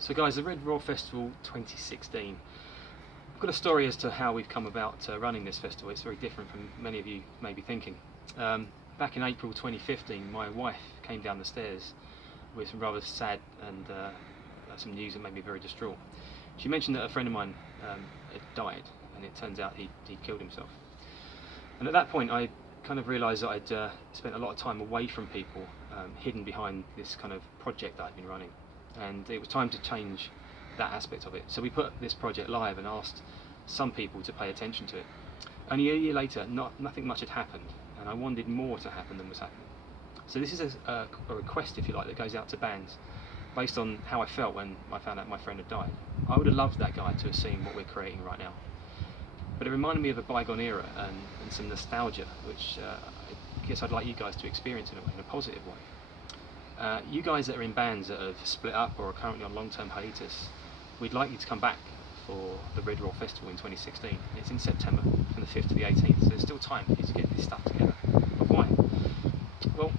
So guys, the Red Raw Festival 2016. I've got a story as to how we've come about running this festival. It's very different from many of you may be thinking. Back in April 2015, my wife came down the stairs with some rather sad and some news that made me very distraught. She mentioned that a friend of mine had died, and it turns out he'd killed himself. And at that point I kind of realised that I'd spent a lot of time away from people, hidden behind this kind of project that I'd been running, and it was time to change that aspect of it. So we put this project live and asked some people to pay attention to it. Only a year later, nothing much had happened, and I wanted more to happen than was happening. So this is a request, if you like, that goes out to bands based on how I felt when I found out my friend had died. I would have loved that guy to have seen what we're creating right now. But it reminded me of a bygone era and some nostalgia, which I guess I'd like you guys to experience in a positive way. You guys that are in bands that have split up or are currently on long-term hiatus, we'd like you to come back for the Red Raw Festival in 2016. It's in September, from the 5th to the 18th, so there's still time for you to get this stuff together. But why? Well,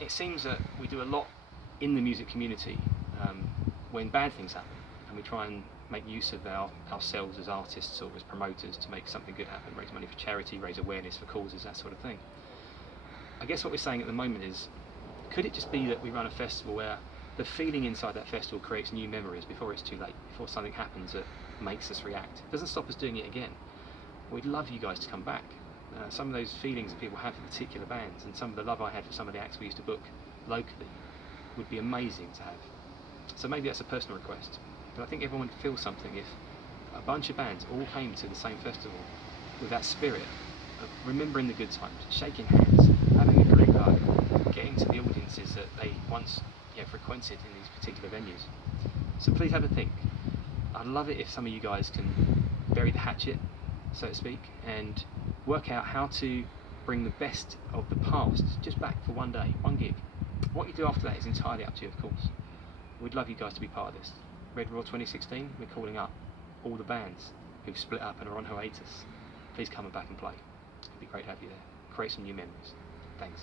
it seems that we do a lot in the music community when bad things happen, and we try and make use of ourselves as artists or as promoters to make something good happen, raise money for charity, raise awareness for causes, that sort of thing. I guess what we're saying at the moment is, could it just be that we run a festival where the feeling inside that festival creates new memories before it's too late, before something happens that makes us react? It doesn't stop us doing it again. We'd love you guys to come back. Some of those feelings that people have for particular bands, and some of the love I had for some of the acts we used to book locally, would be amazing to have. So maybe that's a personal request, but I think everyone would feel something if a bunch of bands all came to the same festival with that spirit of remembering the good times, shaking hands, having a great hug, getting to the audiences that they once frequented in these particular venues. So please have a think. I'd love it if some of you guys can bury the hatchet, so to speak, and work out how to bring the best of the past just back for one day, one gig. What you do after that is entirely up to you, of course. We'd love you guys to be part of this. Red Raw 2016, we're calling up all the bands who've split up and are on hiatus. Please come back and play. It'd be great to have you there. Create some new memories. Thanks.